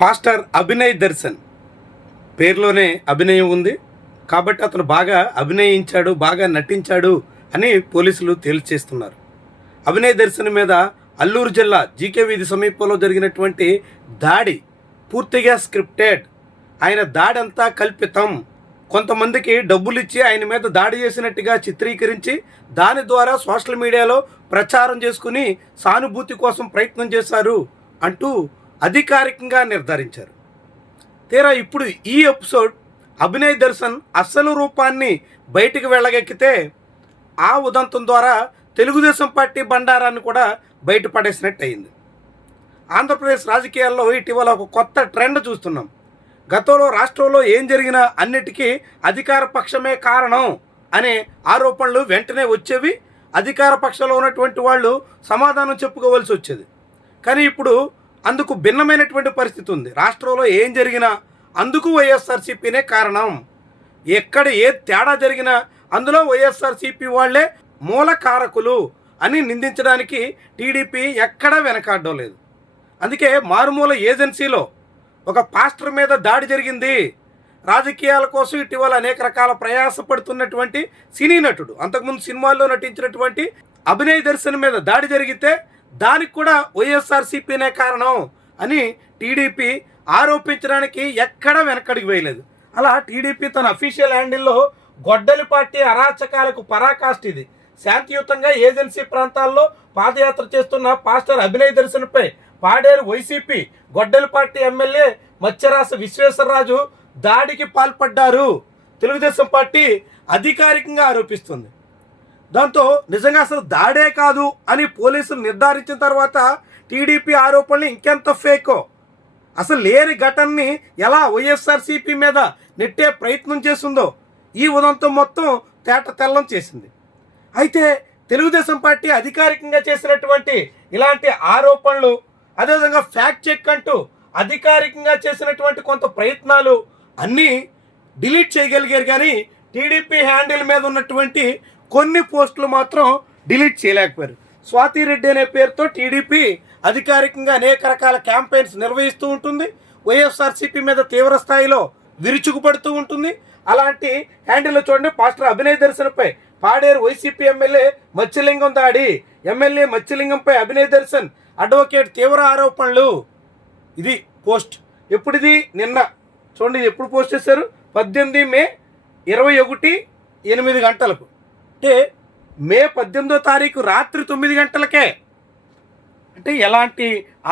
Pastor Abhinay Darshan పేరులోనే అభినయం ఉంది కాబట్టి అతను బాగా అభినయించాడు, బాగా నటించాడు అని పోలీసులు తేల్చేస్తున్నారు. అభినయ్ దర్శన్ మీద అల్లూరు జిల్లా జీకే వీధి సమీపంలో జరిగినటువంటి దాడి పూర్తిగా స్క్రిప్టెడ్. ఆయన దాడి అంతా కల్పితం. కొంతమందికి డబ్బులు ఇచ్చి ఆయన మీద దాడి చేసినట్టుగా చిత్రీకరించి దాని ద్వారా సోషల్ మీడియాలో ప్రచారం చేసుకుని సానుభూతి కోసం ప్రయత్నం చేశారు అంటూ అధికారికంగా నిర్ధారించారు. తీరా ఇప్పుడు ఈ ఎపిసోడ్ అభినయ్ దర్శన్ అసలు రూపాన్ని బయటికి వెళ్ళగెక్కితే ఆ ఉదంతం ద్వారా తెలుగుదేశం పార్టీ బండారాన్ని కూడా బయటపడేసినట్టు అయింది. ఆంధ్రప్రదేశ్ రాజకీయాల్లో ఇటీవల ఒక కొత్త ట్రెండ్ చూస్తున్నాం. గతంలో రాష్ట్రంలో ఏం జరిగినా అన్నిటికీ అధికార పక్షమే కారణం అనే ఆరోపణలు వెంటనే వచ్చేవి. అధికార పక్షంలో ఉన్నటువంటి వాళ్ళు సమాధానం చెప్పుకోవాల్సి వచ్చేది. కానీ ఇప్పుడు అందుకు భిన్నమైనటువంటి పరిస్థితి ఉంది. రాష్ట్రంలో ఏం జరిగినా అందుకు వైఎస్ఆర్సీపీనే కారణం. ఎక్కడ ఏ తేడా జరిగినా అందులో వైఎస్ఆర్సీపీ వాళ్లే మూల కారకులు అని నిందించడానికి టీడీపీ ఎక్కడా వెనకాడడం లేదు. అందుకే మారుమూల ఏజెన్సీలో ఒక పాస్టర్ మీద దాడి జరిగింది. రాజకీయాల కోసం ఇటీవల అనేక రకాల ప్రయాసపడుతున్నటువంటి సినీ నటుడు, అంతకుముందు సినిమాల్లో నటించినటువంటి అభినయ్ దర్శన్ మీద దాడి జరిగితే దానికి కూడా వైఎస్ఆర్సీపీనే కారణం అని టీడీపీ ఆరోపించడానికి ఎక్కడా వెనకడికి వేయలేదు. అలా టీడీపీ తన అఫీషియల్ హ్యాండిల్లో గొడ్డలి పార్టీ అరాచకాలకు పరాకాష్ఠ ఇది. శాంతియుతంగా ఏజెన్సీ ప్రాంతాల్లో పాదయాత్ర చేస్తున్న పాస్టర్ అభినయ్ దర్శన్పై పాడేరు వైసీపీ గొడ్డలి పార్టీ ఎమ్మెల్యే మత్స్యరాశ విశ్వేశ్వరరాజు దాడికి పాల్పడ్డారు తెలుగుదేశం పార్టీ అధికారికంగా ఆరోపిస్తుంది. దాంతో నిజంగా అసలు దాడే కాదు అని పోలీసులు నిర్ధారించిన తర్వాత టీడీపీ ఆరోపణలు ఇంకెంత ఫేకో, అసలు లేని ఘటనని ఎలా వైఎస్ఆర్సీపీ మీద నెట్టే ప్రయత్నం చేస్తుందో ఈ ఉదంతం మొత్తం తేట తెల్లం చేసింది. అయితే తెలుగుదేశం పార్టీ అధికారికంగా చేసినటువంటి ఇలాంటి ఆరోపణలు, అదేవిధంగా ఫ్యాక్ట్ చెక్ అంటూ అధికారికంగా చేసినటువంటి కొంత ప్రయత్నాలు అన్నీ డిలీట్ చేయగలిగారు. కానీ టీడీపీ హ్యాండిల్ మీద ఉన్నటువంటి కొన్ని పోస్టులు మాత్రం డిలీట్ చేయలేకపోయారు. స్వాతిరెడ్డి అనే పేరుతో టీడీపీ అధికారికంగా అనేక రకాల క్యాంపెయిన్స్ నిర్వహిస్తూ ఉంటుంది. వైఎస్ఆర్సీపీ మీద తీవ్ర స్థాయిలో విరుచుకుపడుతూ ఉంటుంది. అలాంటి హ్యాండిల్లో చూడండి, పాస్టర్ అభినయ్ దర్శన్పై పాడేరు వైసీపీ ఎమ్మెల్యే మత్స్యలింగం దాడి, ఎమ్మెల్యే మత్స్యలింగంపై అభినయ్ దర్శన్ అడ్వకేట్ తీవ్ర ఆరోపణలు. ఇది పోస్ట్. ఎప్పుడిది? నిన్న చూడండి ఎప్పుడు పోస్ట్ చేశారు, 18 మే 21 8 గంటలకు. అంటే మే 18వ తారీఖు రాత్రి 9 గంటలకే. అంటే ఎలాంటి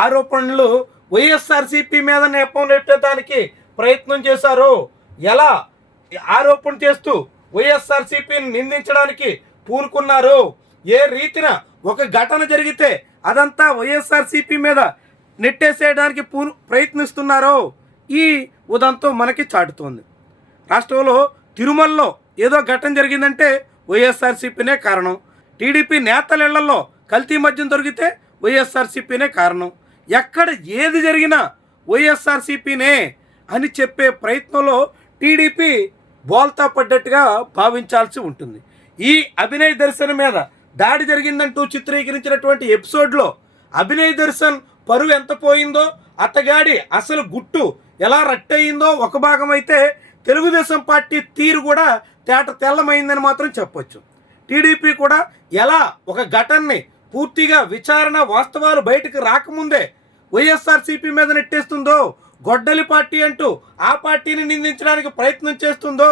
ఆరోపణలు వైఎస్ఆర్సీపీ మీద నెపం నెట్టడానికి ప్రయత్నం చేశారో, ఎలా ఆరోపణ చేస్తూ వైఎస్ఆర్సీపీని నిందించడానికి పూనుకున్నారు, ఏ రీతిన ఒక ఘటన జరిగితే అదంతా వైఎస్ఆర్సీపీ మీద నెట్టేసేయడానికి ప్రయత్నిస్తున్నారో ఈ ఉదంతం మనకి చాటుతోంది. రాష్ట్రంలో తిరుమలలో ఏదో ఘటన జరిగిందంటే వైఎస్ఆర్సీపీనే కారణం. టీడీపీ నేతల ఇళ్లలో కల్తీ మద్యం దొరికితే వైఎస్ఆర్సీపీనే కారణం. ఎక్కడ ఏది జరిగినా వైఎస్ఆర్సీపీనే అని చెప్పే ప్రయత్నంలో టీడీపీ బోల్తా పడ్డట్టుగా భావించాల్సి ఉంటుంది. ఈ అభినయ్ దర్శన్ మీద దాడి జరిగిందంటూ చిత్రీకరించినటువంటి ఎపిసోడ్లో అభినయ్ దర్శన్ పరువు ఎంత పోయిందో, అతగాడి అసలు గుట్టు ఎలా రట్టయిందో ఒక భాగం అయితే, తెలుగుదేశం పార్టీ తీరు కూడా తేట తెల్లమైందని మాత్రం చెప్పొచ్చు. టీడీపీ కూడా ఎలా ఒక ఘటనని పూర్తిగా విచారణ వాస్తవాలు బయటకు రాకముందే వైఎస్ఆర్సీపీ మీద నెట్టేస్తుందో, గొడ్డలి పార్టీ అంటూ ఆ పార్టీని నిందించడానికి ప్రయత్నం చేస్తుందో,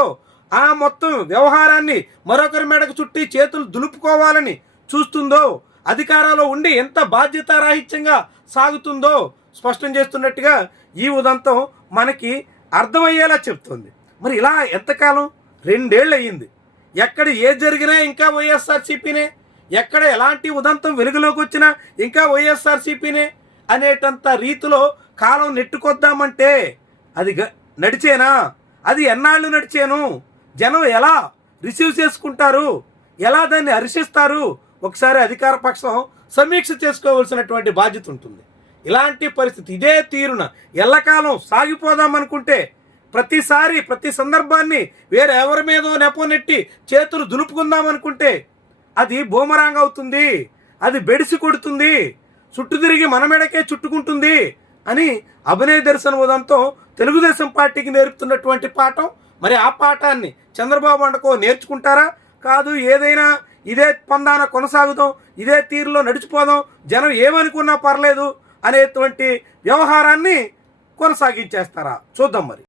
ఆ మొత్తం వ్యవహారాన్ని మరొకరి మెడకు చుట్టి చేతులు దులుపుకోవాలని చూస్తుందో, అధికారంలో ఉండి ఎంత బాధ్యతారాహిత్యంగా సాగుతుందో స్పష్టం చేస్తున్నట్టుగా ఈ ఉదంతం మనకి అర్థమయ్యేలా చెప్తుంది. మరి ఇలా ఎంతకాలం? 2 ఏళ్ళు అయ్యింది. ఎక్కడ ఏది జరిగినా ఇంకా వైఎస్ఆర్సీపీనే, ఎక్కడ ఎలాంటి ఉదంతం వెలుగులోకి వచ్చినా ఇంకా వైఎస్ఆర్సీపీనే అనేటంత రీతిలో కాలం నెట్టుకొద్దామంటే అది నడిచేనా? అది ఎన్నాళ్ళు నడిచేను? జనం ఎలా రిసీవ్ చేసుకుంటారు, ఎలా దాన్ని హర్షిస్తారు? ఒకసారి అధికార పక్షం సమీక్ష చేసుకోవాల్సినటువంటి బాధ్యత ఉంటుంది. ఇలాంటి పరిస్థితి ఇదే తీరున ఎల్లకాలం సాగిపోదామనుకుంటే ప్రతిసారి ప్రతి సందర్భాన్ని వేరే ఎవరి మీదో నెపనెట్టి చేతులు దులుపుకుందామనుకుంటే అది బూమరాంగ్ అవుతుంది, అది బెడిసి కొడుతుంది, చుట్టు తిరిగి మన మెడకే చుట్టుకుంటుంది. అని అభినయ దర్శన్ ఉదంతో తెలుగుదేశం పార్టీకి నేర్పుతున్నటువంటి పాఠం. మరి ఆ పాఠాన్ని చంద్రబాబు అండకో నేర్చుకుంటారా? కాదు, ఏదైనా ఇదే పందాన కొనసాగుదాం, ఇదే తీరులో నడిచిపోదాం, జనం ఏమనుకున్నా పర్లేదు అనేటువంటి వ్యవహారాన్ని కొనసాగించేస్తారా? చూద్దాం మరి.